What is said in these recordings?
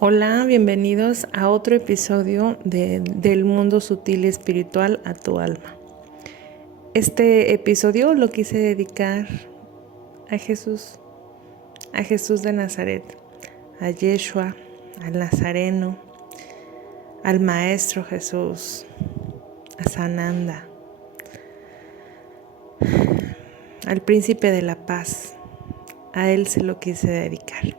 Hola, bienvenidos a otro episodio Del mundo sutil y espiritual a tu alma. Este episodio lo quise dedicar a Jesús de Nazaret, a Yeshua, al Nazareno, al Maestro Jesús, a Sananda, al Príncipe de la Paz. A él se lo quise dedicar.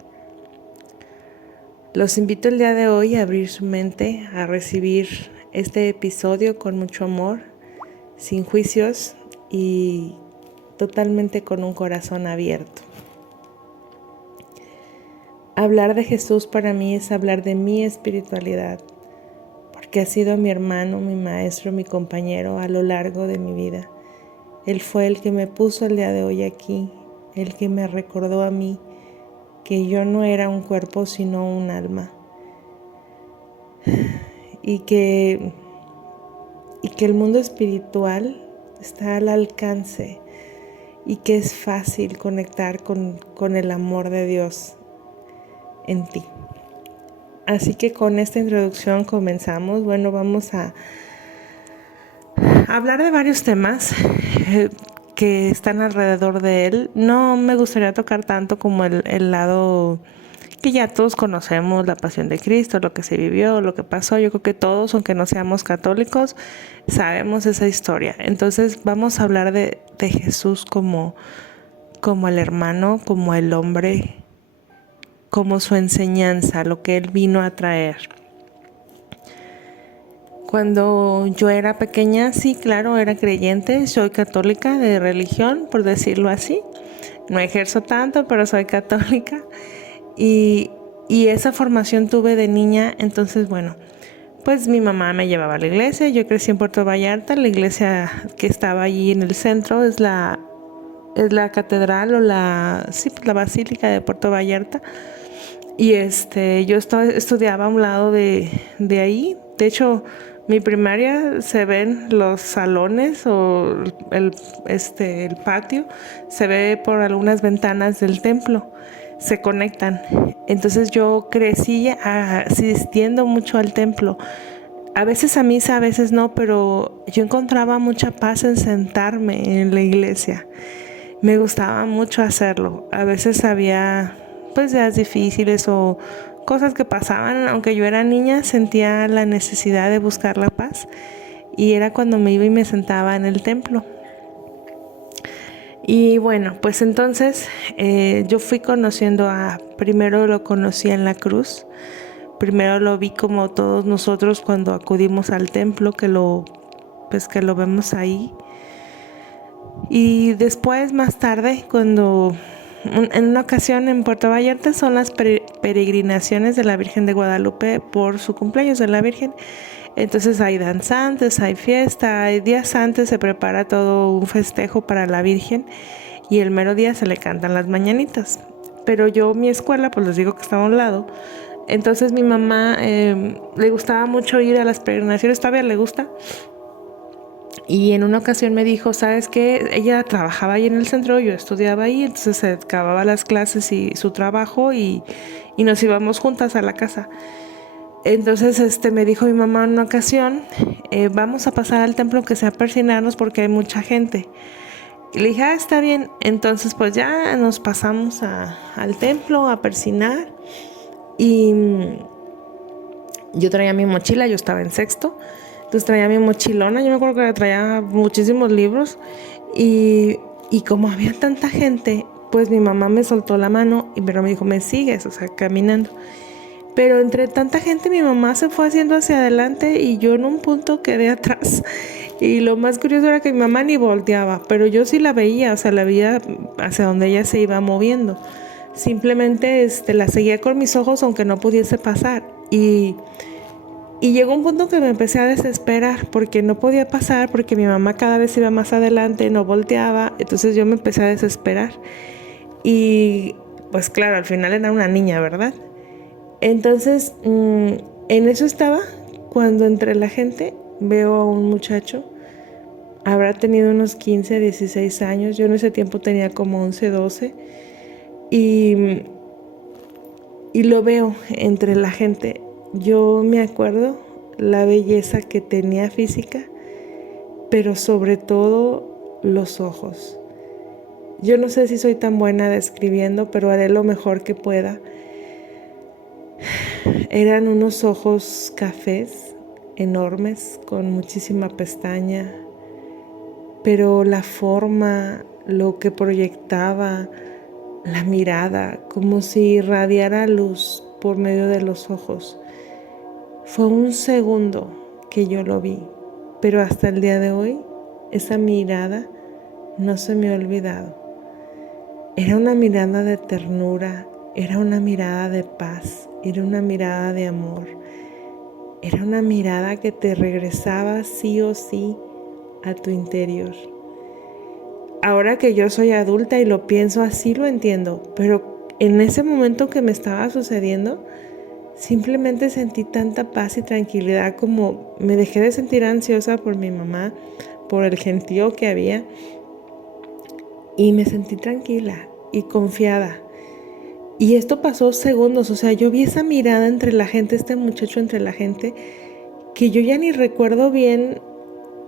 Los invito el día de hoy a abrir su mente, a recibir este episodio con mucho amor, sin juicios y totalmente con un corazón abierto. Hablar de Jesús para mí es hablar de mi espiritualidad, porque ha sido mi hermano, mi maestro, mi compañero a lo largo de mi vida. Él fue el que me puso el día de hoy aquí, el que me recordó a mí que yo no era un cuerpo sino un alma y que el mundo espiritual está al alcance y que es fácil conectar con el amor de Dios en ti. Así que con esta introducción comenzamos. Bueno, vamos a hablar de varios temas que están alrededor de él. No me gustaría tocar tanto como el lado que ya todos conocemos, la pasión de Cristo, lo que se vivió, lo que pasó. Yo creo que todos, aunque no seamos católicos, sabemos esa historia. Entonces vamos a hablar de Jesús como el hermano, como el hombre, como su enseñanza, lo que él vino a traer. Cuando yo era pequeña, sí, claro, era creyente, soy católica de religión, por decirlo así. No ejerzo tanto, pero soy católica. Y esa formación tuve de niña, entonces bueno, pues mi mamá me llevaba a la iglesia. Yo crecí en Puerto Vallarta, la iglesia que estaba allí en el centro es la catedral o la basílica de Puerto Vallarta. Y yo estudiaba a un lado de ahí. De hecho, mi primaria se ven los salones o el patio, se ve por algunas ventanas del templo, se conectan. Entonces yo crecí asistiendo mucho al templo. A veces a misa, a veces no, pero yo encontraba mucha paz en sentarme en la iglesia. Me gustaba mucho hacerlo. A veces había pues días difíciles o cosas que pasaban. Aunque yo era niña, sentía la necesidad de buscar la paz. Y era cuando me iba y me sentaba en el templo. Y bueno, pues entonces yo fui conociendo primero lo conocí en la cruz. Primero lo vi como todos nosotros cuando acudimos al templo, que lo vemos ahí. Y después, más tarde, en una ocasión en Puerto Vallarta son las peregrinaciones de la Virgen de Guadalupe por su cumpleaños de la Virgen. Entonces hay danzantes, hay fiesta, hay días antes se prepara todo un festejo para la Virgen y el mero día se le cantan las mañanitas. Pero mi escuela, pues les digo que estaba a un lado. Entonces mi mamá le gustaba mucho ir a las peregrinaciones, todavía le gusta. Y en una ocasión me dijo, ¿sabes qué? Ella trabajaba ahí en el centro, yo estudiaba ahí, entonces se acababa las clases y su trabajo y nos íbamos juntas a la casa. Entonces me dijo mi mamá en una ocasión, vamos a pasar al templo que sea a persinarnos porque hay mucha gente. Y le dije, está bien. Entonces pues ya nos pasamos al templo a persinar y yo traía mi mochila, yo estaba en sexto. Entonces traía mi mochilona, yo me acuerdo que traía muchísimos libros y como había tanta gente, pues mi mamá me soltó la mano y me dijo, me sigues, o sea, caminando. Pero entre tanta gente mi mamá se fue haciendo hacia adelante y yo en un punto quedé atrás. Y lo más curioso era que mi mamá ni volteaba, pero yo sí la veía, o sea, la veía hacia donde ella se iba moviendo. Simplemente la seguía con mis ojos aunque no pudiese pasar. Y llegó un punto que me empecé a desesperar porque no podía pasar, porque mi mamá cada vez iba más adelante, no volteaba, entonces yo me empecé a desesperar. Y pues claro, al final era una niña, ¿verdad? Entonces, en eso estaba cuando entre la gente veo a un muchacho, habrá tenido unos 15, 16 años, yo en ese tiempo tenía como 11, 12, y y lo veo entre la gente. Yo me acuerdo la belleza que tenía física, pero sobre todo los ojos. Yo no sé si soy tan buena describiendo, pero haré lo mejor que pueda. Eran unos ojos cafés, enormes, con muchísima pestaña, pero la forma, lo que proyectaba, la mirada, como si irradiara luz por medio de los ojos. Fue un segundo que yo lo vi, pero hasta el día de hoy esa mirada no se me ha olvidado. Era una mirada de ternura, era una mirada de paz, era una mirada de amor, era una mirada que te regresaba sí o sí a tu interior. Ahora que yo soy adulta y lo pienso así, lo entiendo, pero en ese momento que me estaba sucediendo, simplemente sentí tanta paz y tranquilidad, como me dejé de sentir ansiosa por mi mamá, por el gentío que había, y me sentí tranquila y confiada. Y esto pasó segundos, o sea, yo vi esa mirada entre la gente, este muchacho entre la gente, que yo ya ni recuerdo bien.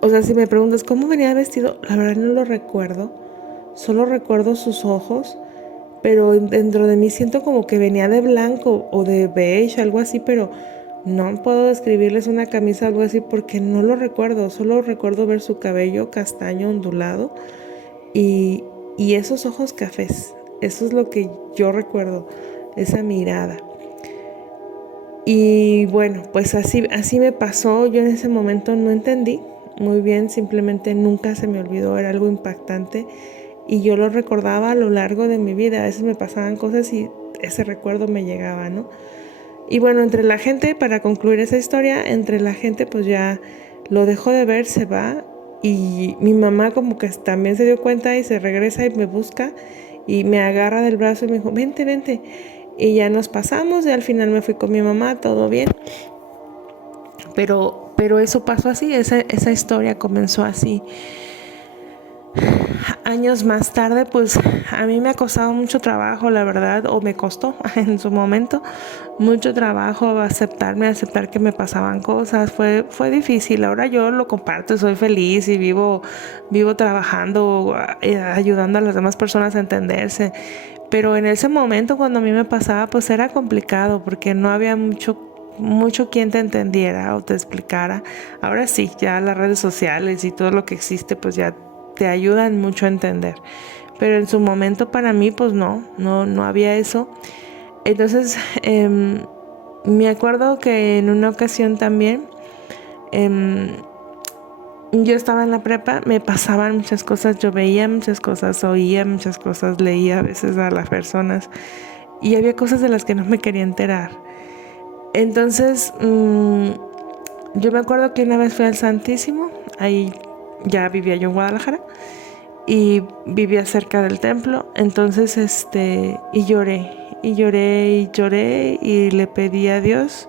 O sea, si me preguntas cómo venía vestido, la verdad no lo recuerdo. Solo recuerdo sus ojos, pero dentro de mí siento como que venía de blanco o de beige, algo así, pero no puedo describirles una camisa o algo así porque no lo recuerdo. Solo recuerdo ver su cabello castaño ondulado y, y esos ojos cafés. Eso es lo que yo recuerdo, esa mirada. Y bueno, pues así me pasó. Yo en ese momento no entendí muy bien, simplemente nunca se me olvidó, era algo impactante y yo lo recordaba a lo largo de mi vida. A veces me pasaban cosas y ese recuerdo me llegaba, ¿no? Y bueno, entre la gente, para concluir esa historia, entre la gente pues ya lo dejó de ver, se va, y mi mamá como que también se dio cuenta y se regresa y me busca y me agarra del brazo y me dijo, vente, vente. Y ya nos pasamos y al final me fui con mi mamá, todo bien. Pero eso pasó así, esa historia comenzó así. Años más tarde, pues a mí me ha costado mucho trabajo, la verdad, o me costó en su momento mucho trabajo aceptar que me pasaban cosas. Fue difícil. Ahora yo lo comparto, soy feliz y vivo trabajando, ayudando a las demás personas a entenderse. Pero en ese momento cuando a mí me pasaba, pues era complicado porque no había mucho quien te entendiera o te explicara. Ahora sí, ya las redes sociales y todo lo que existe, pues ya te ayudan mucho a entender. Pero en su momento para mí, pues no había eso. Entonces, me acuerdo que en una ocasión también, yo estaba en la prepa, me pasaban muchas cosas, yo veía muchas cosas, oía muchas cosas, leía a veces a las personas y había cosas de las que no me quería enterar. Entonces, yo me acuerdo que una vez fui al Santísimo, ahí ya vivía yo en Guadalajara y vivía cerca del templo. Entonces y lloré y le pedí a Dios,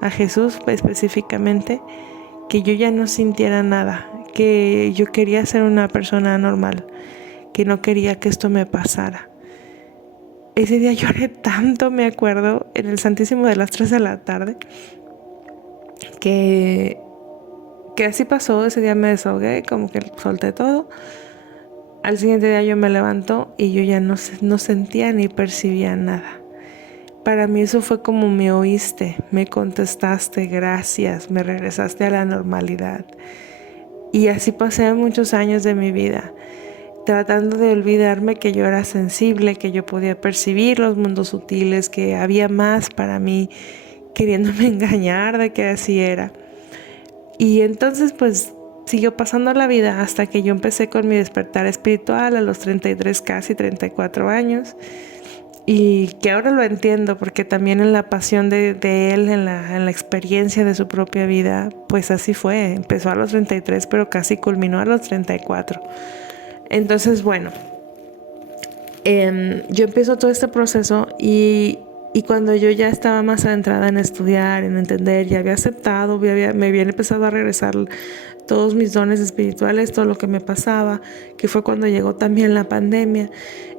a Jesús específicamente, que yo ya no sintiera nada, que yo quería ser una persona normal, que no quería que esto me pasara. Ese día lloré tanto, me acuerdo, en el Santísimo de las 3 de la tarde, que así pasó. Ese día me desahogué, como que solté todo. Al siguiente día yo me levanto y yo ya no sentía ni percibía nada. Para mí eso fue como me oíste, me contestaste, gracias, me regresaste a la normalidad. Y así pasé muchos años de mi vida, tratando de olvidarme que yo era sensible, que yo podía percibir los mundos sutiles, que había más para mí, queriéndome engañar de que así era. Y entonces pues siguió pasando la vida hasta que yo empecé con mi despertar espiritual a los 33, casi 34 años. Y que ahora lo entiendo, porque también en la pasión de él, en la experiencia de su propia vida, pues así fue. Empezó a los 33, pero casi culminó a los 34. Entonces, bueno, yo empiezo todo este proceso y cuando yo ya estaba más adentrada en estudiar, en entender, ya había aceptado, me habían empezado a regresar todos mis dones espirituales, todo lo que me pasaba, que fue cuando llegó también la pandemia.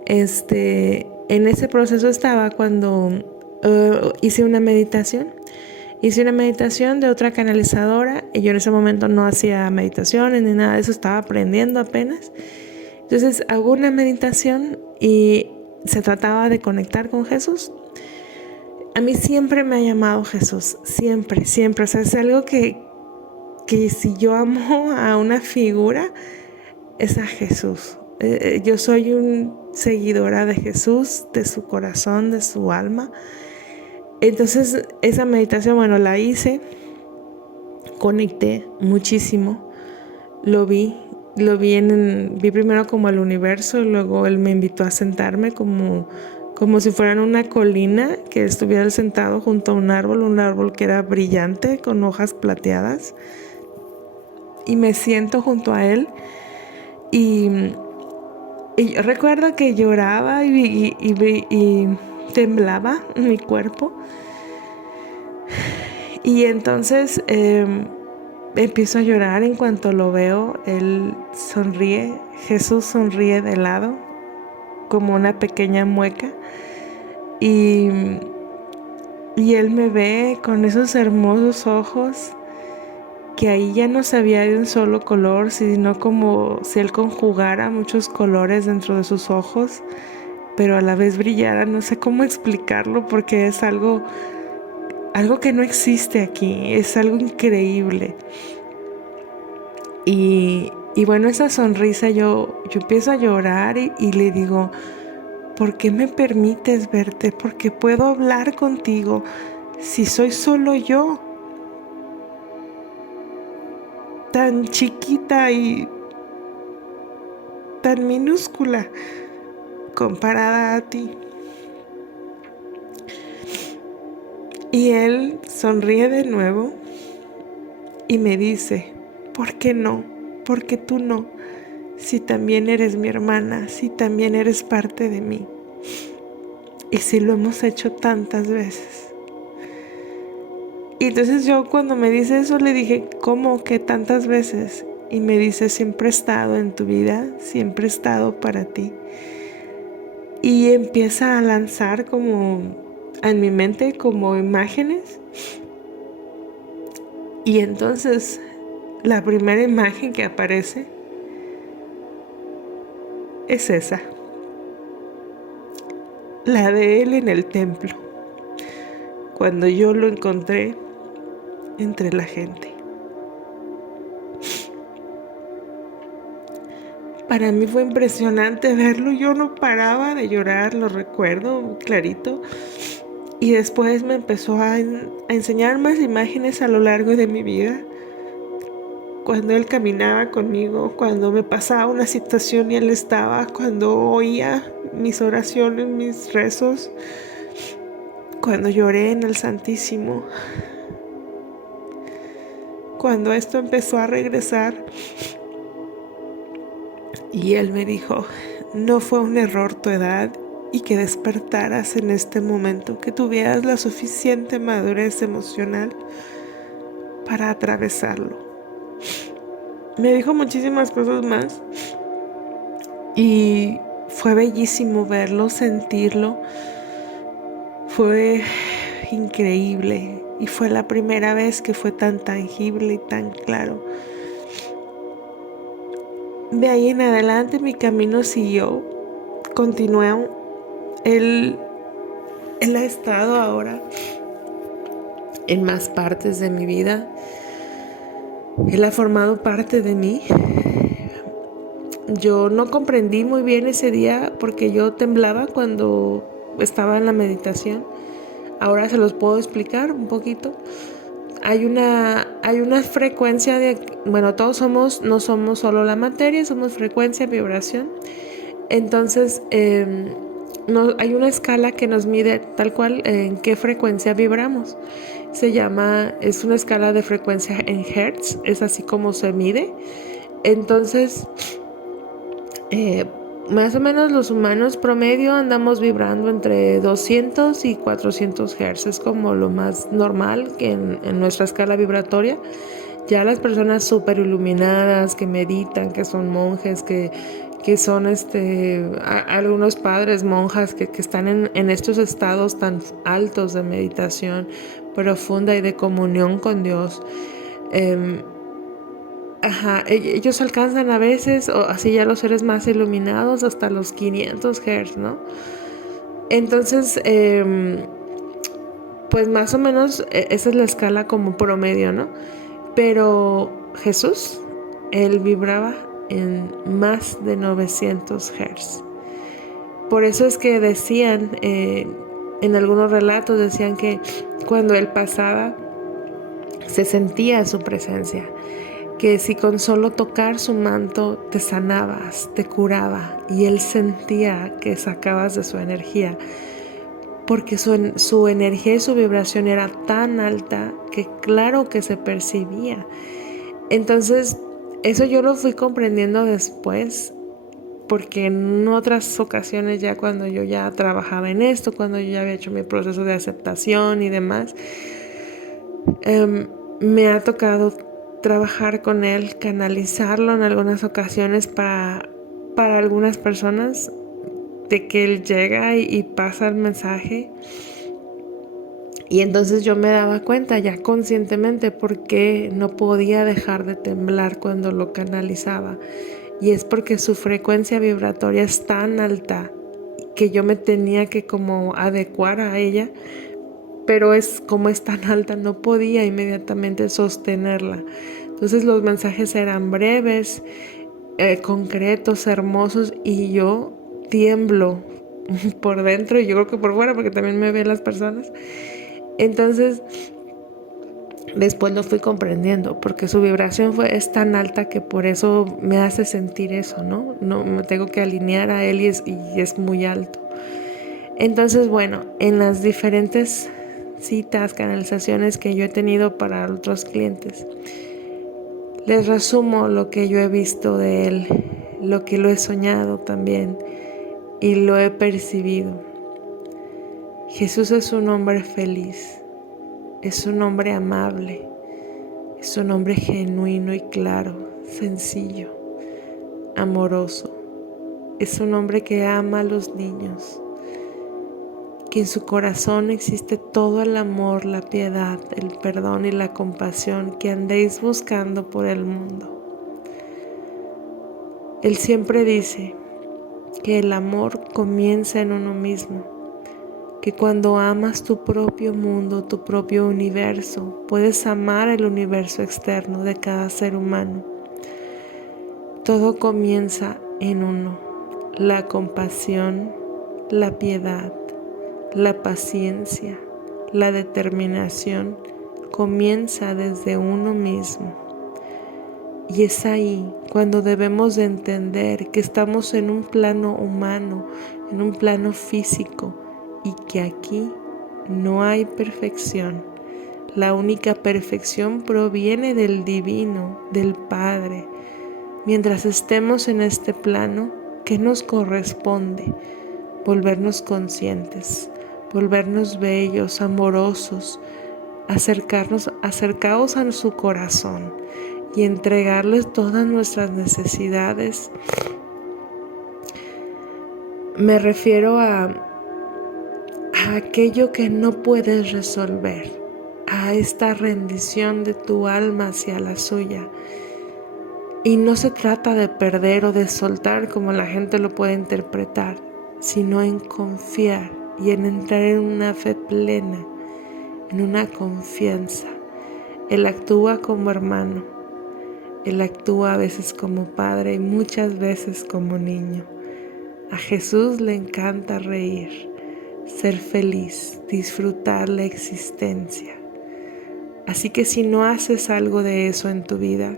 En ese proceso estaba cuando hice una meditación. Hice una meditación de otra canalizadora y yo en ese momento no hacía meditaciones ni nada de eso, estaba aprendiendo apenas. Entonces hago una meditación y se trataba de conectar con Jesús. A mí siempre me ha llamado Jesús, siempre, siempre. O sea, es algo que si yo amo a una figura, es a Jesús. Yo soy un seguidora de Jesús, de su corazón, de su alma. Entonces esa meditación, bueno, la hice, conecté muchísimo, vi primero como el universo, y luego él me invitó a sentarme como si fuera en una colina, que estuviera sentado junto a un árbol que era brillante con hojas plateadas, y me siento junto a él y yo recuerdo que lloraba y temblaba mi cuerpo. Y entonces empiezo a llorar en cuanto lo veo. Él sonríe, Jesús sonríe de lado, como una pequeña mueca. Y él me ve con esos hermosos ojos, que ahí ya no se veía de un solo color, sino como si él conjugara muchos colores dentro de sus ojos, pero a la vez brillara. No sé cómo explicarlo, porque es algo que no existe aquí, es algo increíble. Y bueno, esa sonrisa, yo empiezo a llorar y le digo, ¿por qué me permites verte? ¿Por qué puedo hablar contigo si soy solo yo? Tan chiquita y tan minúscula comparada a ti. Y él sonríe de nuevo y me dice, ¿por qué no? ¿Por qué tú no? Si también eres mi hermana, si también eres parte de mí. Y si lo hemos hecho tantas veces. Y entonces yo, cuando me dice eso, le dije, ¿cómo que tantas veces? Y me dice, siempre he estado en tu vida, siempre he estado para ti. Y empieza a lanzar como en mi mente como imágenes. Y entonces la primera imagen que aparece es esa, la de él en el templo, cuando yo lo encontré entre la gente. Para mí fue impresionante verlo, yo no paraba de llorar, lo recuerdo clarito. Y después me empezó a enseñar más imágenes a lo largo de mi vida. Cuando él caminaba conmigo, cuando me pasaba una situación y él estaba, cuando oía mis oraciones, mis rezos, cuando lloré en el Santísimo, cuando esto empezó a regresar. Y él me dijo, no fue un error tu edad y que despertaras en este momento, que tuvieras la suficiente madurez emocional para atravesarlo. Me dijo muchísimas cosas más y fue bellísimo verlo, sentirlo. Fue increíble y fue la primera vez que fue tan tangible y tan claro. De ahí en adelante mi camino siguió, continuó. Él ha estado ahora en más partes de mi vida. Él ha formado parte de mí. Yo no comprendí muy bien ese día porque yo temblaba cuando estaba en la meditación. Ahora se los puedo explicar un poquito. Hay una frecuencia todos no somos solo la materia, somos frecuencia, vibración. Entonces, hay una escala que nos mide tal cual en qué frecuencia vibramos. Es una escala de frecuencia en Hertz, es así como se mide. Entonces, más o menos los humanos promedio andamos vibrando entre 200 y 400 Hz, es como lo más normal que en nuestra escala vibratoria. Ya las personas súper iluminadas que meditan, que son monjes, que son algunos padres, monjas que están en estos estados tan altos de meditación profunda y de comunión con Dios. Ellos alcanzan a veces, o así ya los seres más iluminados, hasta los 500 Hz, ¿no? Entonces, pues más o menos esa es la escala como promedio, ¿no? Pero Jesús, él vibraba en más de 900 Hz. Por eso es que decían, en algunos relatos decían que cuando él pasaba se sentía su presencia, que si con solo tocar su manto te sanabas, te curaba, y él sentía que sacabas de su energía, porque su energía y su vibración era tan alta que claro que se percibía. Entonces, eso yo lo fui comprendiendo después, porque en otras ocasiones ya cuando yo ya trabajaba en esto, cuando yo ya había hecho mi proceso de aceptación y demás, me ha tocado trabajar con él, canalizarlo en algunas ocasiones para algunas personas, de que él llega y pasa el mensaje. Y entonces yo me daba cuenta ya conscientemente por qué no podía dejar de temblar cuando lo canalizaba. Y es porque su frecuencia vibratoria es tan alta que yo me tenía que como adecuar a ella, pero como es tan alta no podía inmediatamente sostenerla. Entonces los mensajes eran breves, concretos, hermosos, y yo tiemblo por dentro y yo creo que por fuera, porque también me ven las personas. Entonces después lo fui comprendiendo, porque su vibración es tan alta que por eso me hace sentir eso, ¿no? No me tengo que alinear a él y es muy alto. Entonces, bueno, en las diferentes citas, canalizaciones que yo he tenido para otros clientes, les resumo lo que yo he visto de él, lo que lo he soñado también y lo he percibido. Jesús es un hombre feliz, es un hombre amable, es un hombre genuino y claro, sencillo, amoroso. Es un hombre que ama a los niños, que en su corazón existe todo el amor, la piedad, el perdón y la compasión que andéis buscando por el mundo. Él siempre dice que el amor comienza en uno mismo, que cuando amas tu propio mundo, tu propio universo, puedes amar el universo externo de cada ser humano. Todo comienza en uno: la compasión, la piedad, la paciencia, la determinación comienza desde uno mismo. Y es ahí cuando debemos de entender que estamos en un plano humano, en un plano físico, y que aquí no hay perfección. La única perfección proviene del divino, del Padre. Mientras estemos en este plano, ¿qué nos corresponde? Volvernos conscientes, volvernos bellos, amorosos, acercaos a su corazón y entregarles todas nuestras necesidades. Me refiero a aquello que no puedes resolver, a esta rendición de tu alma hacia la suya. Y no se trata de perder o de soltar como la gente lo puede interpretar, sino en confiar y en entrar en una fe plena, en una confianza. Él actúa como hermano, Él actúa a veces como padre y muchas veces como niño. A Jesús le encanta reír, ser feliz, disfrutar la existencia. Así que si no haces algo de eso en tu vida,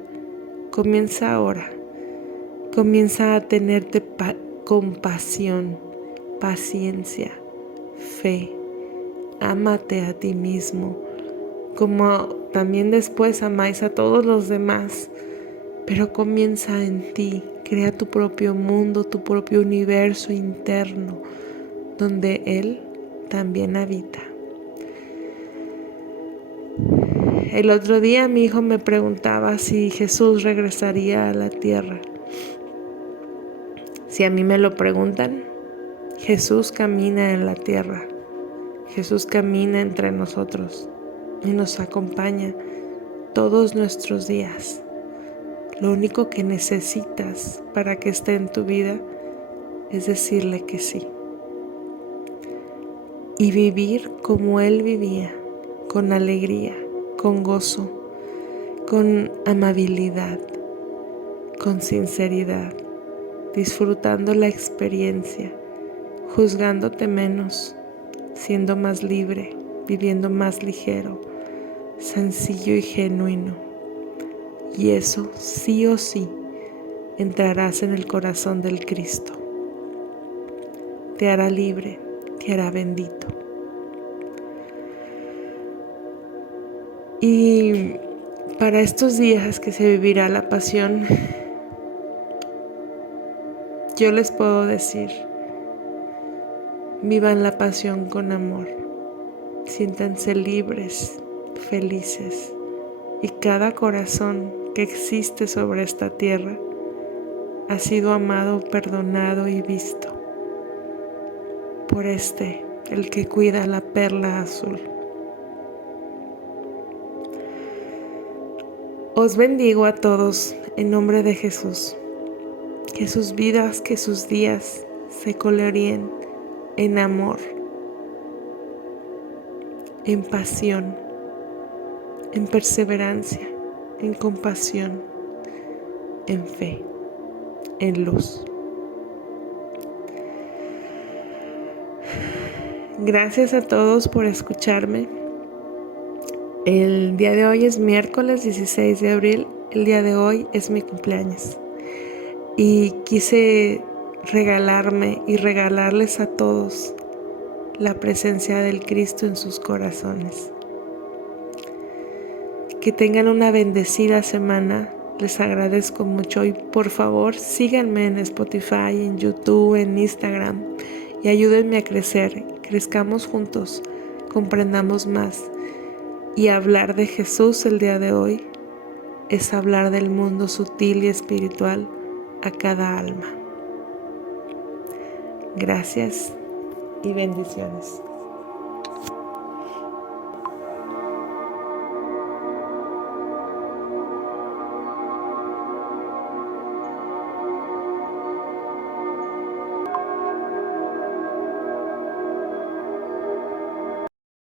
comienza ahora. Comienza a tenerte compasión, paciencia, fe. Ámate a ti mismo, como también después amáis a todos los demás. Pero comienza en ti, crea tu propio mundo, tu propio universo interno, donde Él también habita. El otro día mi hijo me preguntaba si Jesús regresaría a la tierra. Si a mí me lo preguntan, Jesús camina en la tierra. Jesús camina entre nosotros y nos acompaña todos nuestros días. Lo único que necesitas para que esté en tu vida es decirle que sí. Y vivir como Él vivía, con alegría, con gozo, con amabilidad, con sinceridad, disfrutando la experiencia, juzgándote menos, siendo más libre, viviendo más ligero, sencillo y genuino. Y eso sí o sí entrarás en el corazón del Cristo. Te hará libre, te hará bendito. Y para estos días que se vivirá la pasión, yo les puedo decir, vivan la pasión con amor, siéntanse libres, felices, y cada corazón que existe sobre esta tierra ha sido amado, perdonado y visto por el que cuida la perla azul. Os bendigo a todos en nombre de Jesús. Que sus vidas, que sus días se coloreen en amor, en pasión, en perseverancia, en compasión, en fe, en luz. Gracias a todos por escucharme. El día de hoy es miércoles 16 de abril. El día de hoy es mi cumpleaños. Y quise regalarme y regalarles a todos la presencia del Cristo en sus corazones. Que tengan una bendecida semana. Les agradezco mucho y por favor síganme en Spotify, en YouTube, en Instagram y ayúdenme a crecer. Crezcamos juntos, comprendamos más. Y hablar de Jesús el día de hoy es hablar del mundo sutil y espiritual a cada alma. Gracias y bendiciones.